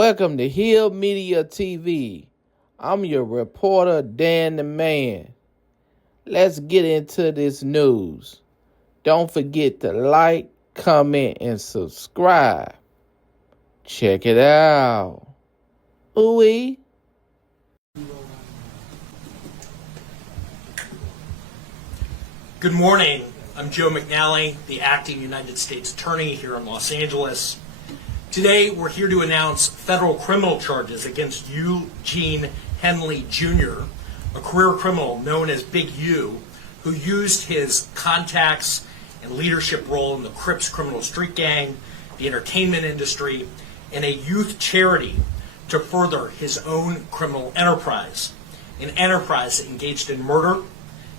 Welcome to Hill Media TV. I'm your reporter, Dan the Man. Let's get into this news. Don't forget to like, comment, and subscribe. Check it out. Ooh-wee. Good morning. I'm Joe McNally, the acting United States Attorney here in Los Angeles. Today, we're here to announce federal criminal charges against Eugene Henley Jr., a career criminal known as Big U, who used his contacts and leadership role in the Crips criminal street gang, the entertainment industry, and a youth charity to further his own criminal enterprise, an enterprise that engaged in murder,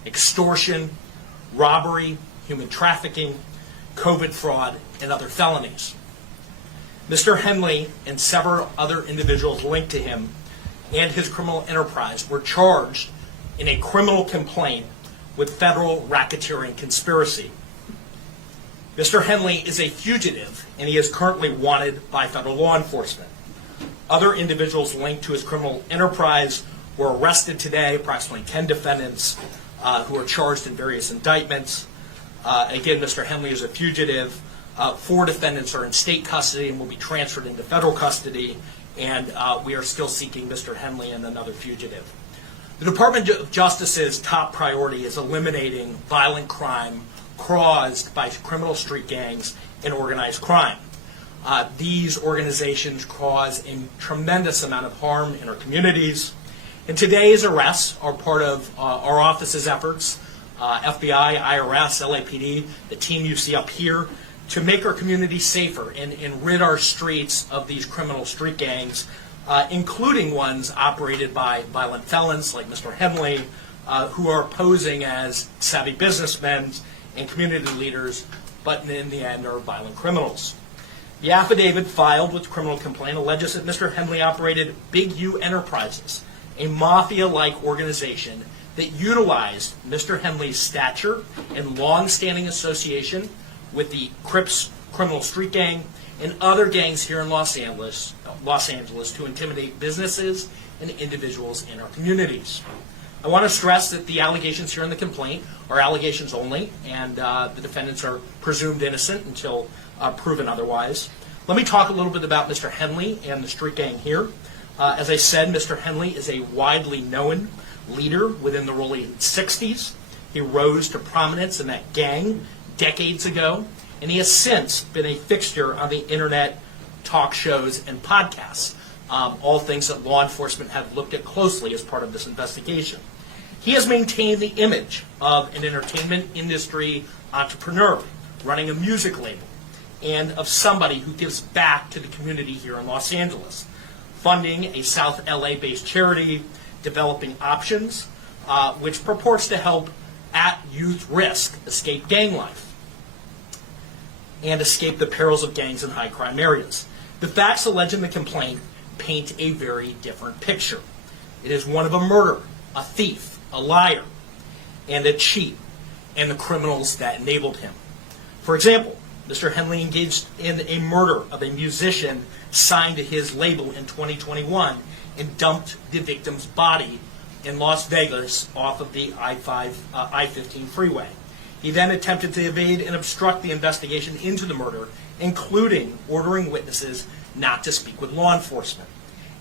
extortion, robbery, human trafficking, COVID fraud, and other felonies. Mr. Henley and several other individuals linked to him and his criminal enterprise were charged in a criminal complaint with federal racketeering conspiracy. Mr. Henley is a fugitive, and he is currently wanted by federal law enforcement. Other individuals linked to his criminal enterprise were arrested today, approximately 10 defendants who are charged in various indictments. Again, Mr. Henley is a fugitive. 4 defendants are in state custody and will be transferred into federal custody, and we are still seeking Mr. Henley and another fugitive. The Department of Justice's top priority is eliminating violent crime caused by criminal street gangs and organized crime. These organizations cause a tremendous amount of harm in our communities, and today's arrests are part of our office's efforts, FBI, IRS, LAPD, the team you see up here, to make our community safer and rid our streets of these criminal street gangs, including ones operated by violent felons like Mr. Henley, who are posing as savvy businessmen and community leaders, but in the end are violent criminals. The affidavit filed with the criminal complaint alleges that Mr. Henley operated Big U Enterprises, a mafia-like organization that utilized Mr. Henley's stature and long-standing association with the Crips criminal street gang and other gangs here in Los Angeles to intimidate businesses and individuals in our communities. I want to stress that the allegations here in the complaint are allegations only, and the defendants are presumed innocent until proven otherwise. Let me talk a little bit about Mr. Henley and the street gang here. As I said, Mr. Henley is a widely known leader within the Rollin 60s. He rose to prominence in that gang decades ago, and he has since been a fixture on the internet, talk shows, and podcasts, all things that law enforcement have looked at closely as part of this investigation. He has maintained the image of an entertainment industry entrepreneur running a music label and of somebody who gives back to the community here in Los Angeles, funding a South LA-based charity, developing options, which purports to help at youth risk escape gang life and escape the perils of gangs in high crime areas. The facts alleged in the complaint paint a very different picture. It is one of a murderer, a thief, a liar, and a cheat, and the criminals that enabled him. For example, Mr. Henley engaged in a murder of a musician signed to his label in 2021 and dumped the victim's body in Las Vegas off of the I-15 freeway. He then attempted to evade and obstruct the investigation into the murder, including ordering witnesses not to speak with law enforcement.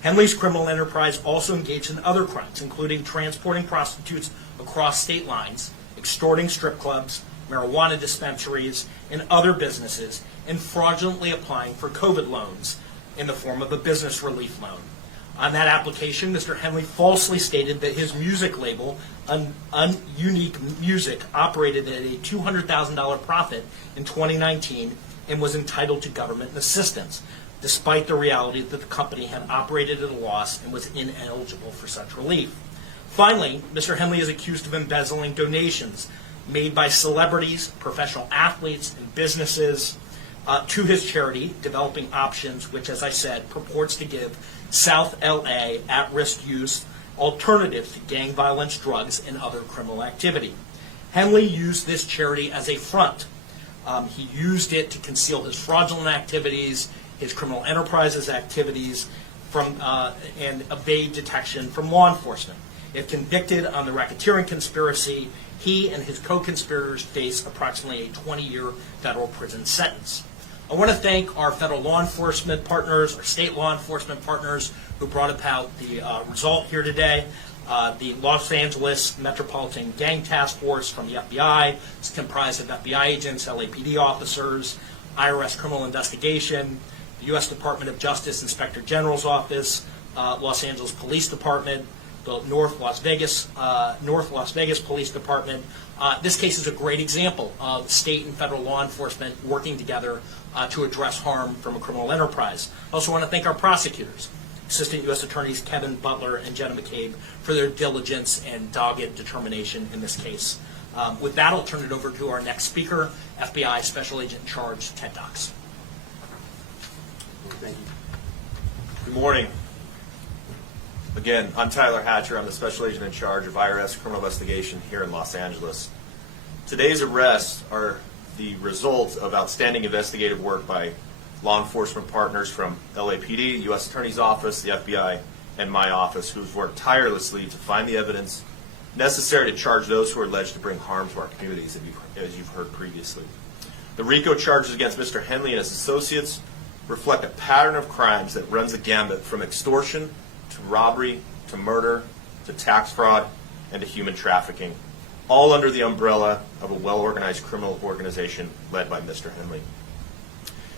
Henley's criminal enterprise also engaged in other crimes, including transporting prostitutes across state lines, extorting strip clubs, marijuana dispensaries, and other businesses, and fraudulently applying for COVID loans in the form of a business relief loan. On that application, Mr. Henley falsely stated that his music label, Unique Music, operated at a $200,000 profit in 2019 and was entitled to government assistance, despite the reality that the company had operated at a loss and was ineligible for such relief. Finally, Mr. Henley is accused of embezzling donations made by celebrities, professional athletes, and businesses to his charity, Developing Options, which, as I said, purports to give South LA at-risk youth alternatives to gang violence, drugs, and other criminal activity. Henley used this charity as a front. He used it to conceal his fraudulent activities, his criminal enterprises activities, and evade detection from law enforcement. If convicted on the racketeering conspiracy, he and his co-conspirators face approximately a 20-year federal prison sentence. I want to thank our federal law enforcement partners, our state law enforcement partners who brought about the result here today. The Los Angeles Metropolitan Gang Task Force from the FBI. It's comprised of FBI agents, LAPD officers, IRS Criminal Investigation, the U.S. Department of Justice Inspector General's Office, Los Angeles Police Department, the North Las Vegas Police Department. This case is a great example of state and federal law enforcement working together to address harm from a criminal enterprise. I also want to thank our prosecutors, Assistant U.S. Attorneys Kevin Butler and Jenna McCabe, for their diligence and dogged determination in this case. With that, I'll turn it over to our next speaker, FBI Special Agent in Charge, Ted Dox. Thank you. Good morning. Again, I'm Tyler Hatcher. I'm the Special Agent in Charge of IRS Criminal Investigation here in Los Angeles. Today's arrests are the result of outstanding investigative work by law enforcement partners from LAPD, U.S. Attorney's Office, the FBI, and my office, who've worked tirelessly to find the evidence necessary to charge those who are alleged to bring harm to our communities, as you've heard previously. The RICO charges against Mr. Henley and his associates reflect a pattern of crimes that runs a gambit from extortion to robbery to murder to tax fraud and to human trafficking, all under the umbrella of a well-organized criminal organization led by Mr. Henley.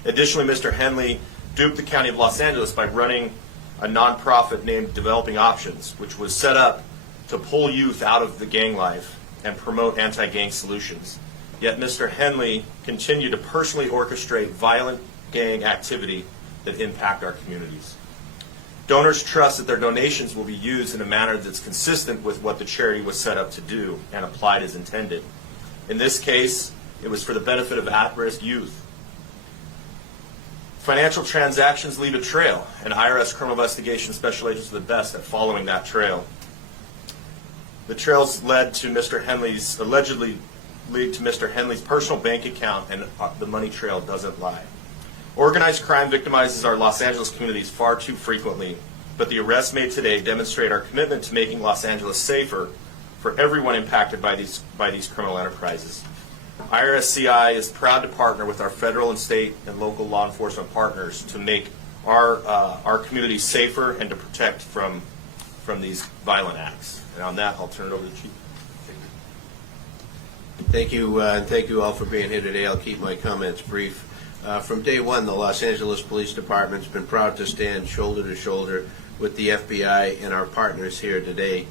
Additionally, Mr. Henley duped the County of Los Angeles by running a nonprofit named Developing Options, which was set up to pull youth out of the gang life and promote anti-gang solutions. Yet Mr. Henley continued to personally orchestrate violent gang activity that impact our communities. Donors trust that their donations will be used in a manner that's consistent with what the charity was set up to do and applied as intended. In this case, it was for the benefit of at-risk youth. Financial transactions leave a trail, and IRS Criminal Investigation Special Agents are the best at following that trail. The trails led to allegedly lead to Mr. Henley's personal bank account, and the money trail doesn't lie. Organized crime victimizes our Los Angeles communities far too frequently, but the arrests made today demonstrate our commitment to making Los Angeles safer for everyone impacted by these criminal enterprises. IRSCI is proud to partner with our federal and state and local law enforcement partners to make our communities safer and to protect from these violent acts. And on that, I'll turn it over to the Chief. Thank you, and thank you all for being here today. I'll keep my comments brief. From day one, the Los Angeles Police Department's been proud to stand shoulder to shoulder with the FBI and our partners here today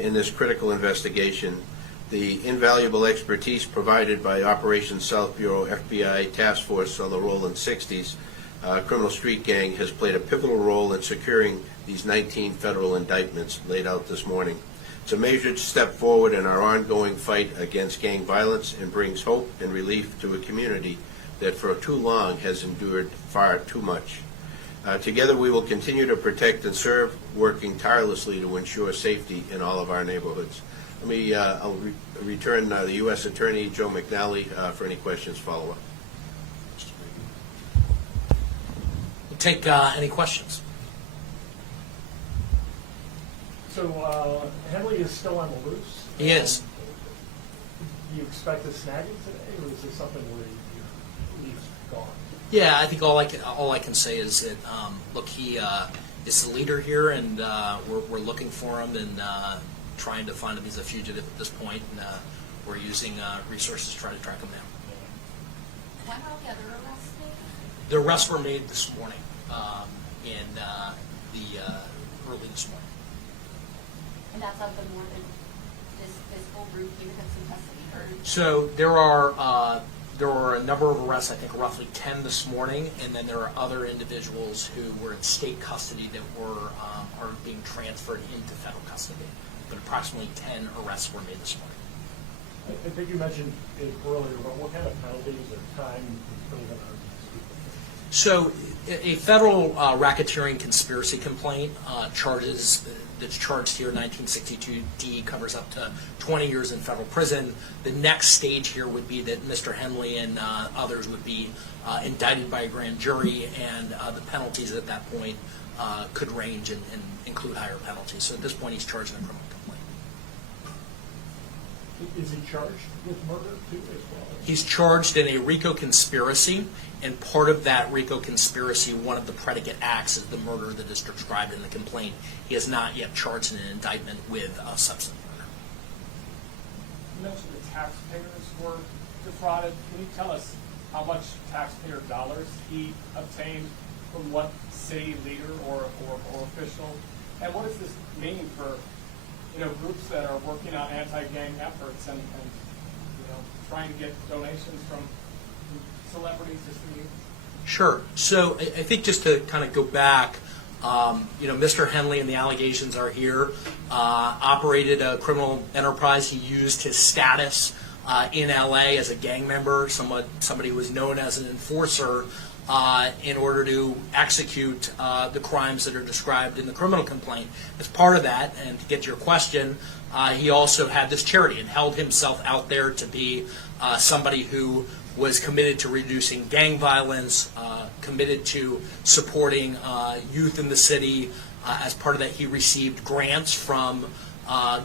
in this critical investigation. The invaluable expertise provided by Operations South Bureau FBI Task Force on the Rollin 60s criminal street gang has played a pivotal role in securing these 19 federal indictments laid out this morning. It's a major step forward in our ongoing fight against gang violence and brings hope and relief to a community that for too long has endured far too much. Together we will continue to protect and serve, working tirelessly to ensure safety in all of our neighborhoods. I'll return the U.S. Attorney, Joe McNally, for any questions follow-up. We'll take any questions. So Henley is still on the loose? He is. Do you expect to snag him today, or is this something where he's gone? Yeah, I think all I can say is that look, he is the leader here, and we're looking for him and trying to find him. He's a fugitive at this point, and we're using resources to try to track him down. And how about the other arrests made? The arrests were made this morning, early this morning. And that's of the more than this whole group here that's in custody, or? So there are a number of arrests, I think roughly 10 this morning, and then there are other individuals who were in state custody that are being transferred into federal custody. But approximately 10 arrests were made this morning. I think you mentioned it earlier, but what kind of penalties or time are you going to? So a federal racketeering conspiracy complaint that's charged here, 1962D, covers up to 20 years in federal prison. The next stage here would be that Mr. Henley and others would be indicted by a grand jury, and the penalties at that point could range and include higher penalties. So at this point, he's charged in a criminal complaint. Is he charged with murder too as well? He's charged in a RICO conspiracy, and part of that RICO conspiracy, one of the predicate acts is the murder that is described in the complaint. He has not yet charged in an indictment with substantive murder. You mentioned the taxpayers were defrauded. Can you tell us how much taxpayer dollars he obtained from what city leader or official? And what does this mean for groups that are working on anti-gang efforts and trying to get donations from celebrities to see? Sure. So I think just to kind of go back, Mr. Henley and the allegations are here, operated a criminal enterprise. He used his status in L.A. as a gang member, somebody who was known as an enforcer, in order to execute the crimes that are described in the criminal complaint. As part of that, and to get to your question, he also had this charity and held himself out there to be somebody who was committed to reducing gang violence, committed to supporting youth in the city. As part of that, he received grants from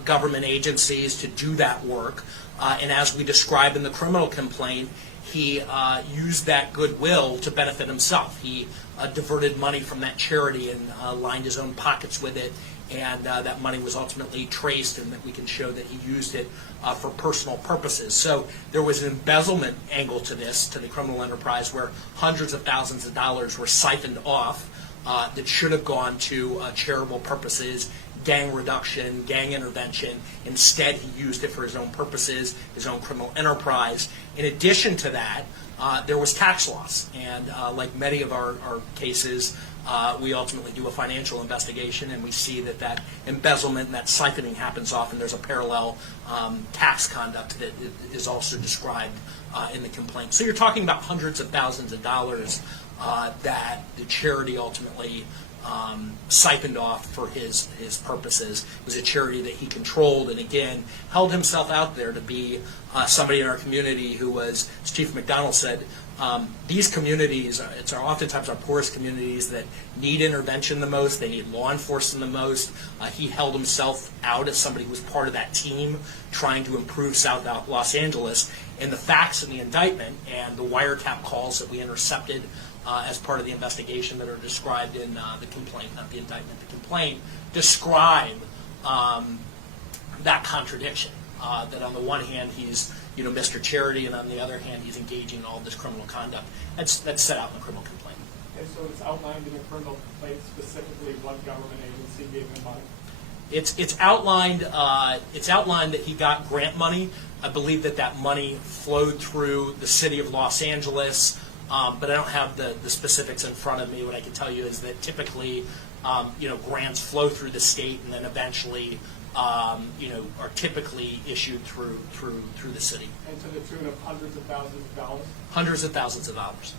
government agencies to do that work. And as we describe in the criminal complaint, he used that goodwill to benefit himself. He diverted money from that charity and lined his own pockets with it, and that money was ultimately traced, and that we can show that he used it for personal purposes. So there was an embezzlement angle to this, to the criminal enterprise, where hundreds of thousands of dollars were siphoned off that should have gone to charitable purposes, gang reduction, gang intervention. Instead, he used it for his own purposes, his own criminal enterprise. In addition to that, there was tax loss. And like many of our cases, we ultimately do a financial investigation, and we see that embezzlement and that siphoning happens often. There's a parallel tax conduct that is also described in the complaint. So you're talking about hundreds of thousands of dollars that the charity ultimately siphoned off for his purposes. It was a charity that he controlled, and again, held himself out there to be somebody in our community who was, as Chief McDonald said, these communities, it's oftentimes our poorest communities that need intervention the most, they need law enforcement the most. He held himself out as somebody who was part of that team trying to improve South Los Angeles. And the facts in the indictment and the wiretap calls that we intercepted as part of the investigation that are described in the complaint, not the indictment, the complaint, describe that contradiction. That on the one hand he's Mr. Charity, and on the other hand he's engaging in all this criminal conduct. That's set out in the criminal complaint. And so it's outlined in the criminal complaint specifically what government agency gave him money? It's outlined that he got grant money. I believe that money flowed through the city of Los Angeles. But I don't have the specifics in front of me. What I can tell you is that typically, grants flow through the state and then eventually, are typically issued through the city. And to the tune of hundreds of thousands of dollars? Hundreds of thousands of dollars.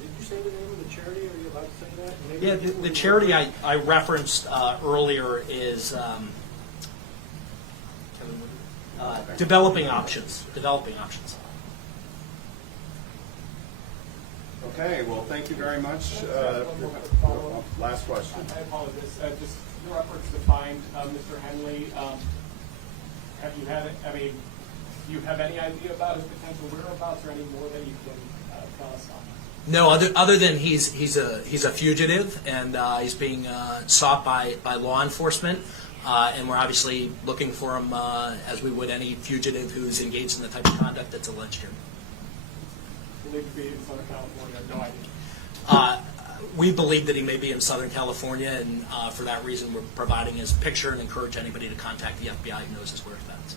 Did you say the name of the charity? Are you allowed to say that? Maybe Yeah, the charity I referenced earlier is developing options. Developing options. Okay, well, thank you very much. Last question. I apologize. Just your efforts to find Mr. Henley. Do you have any idea about his potential whereabouts or any more that you can tell us on? No, other than he's a fugitive, and he's being sought by law enforcement. And we're obviously looking for him as we would any fugitive who's engaged in the type of conduct that's alleged here. Believed to be in Southern California, no idea. We believe that he may be in Southern California, and for that reason we're providing his picture and encourage anybody to contact the FBI who knows his whereabouts.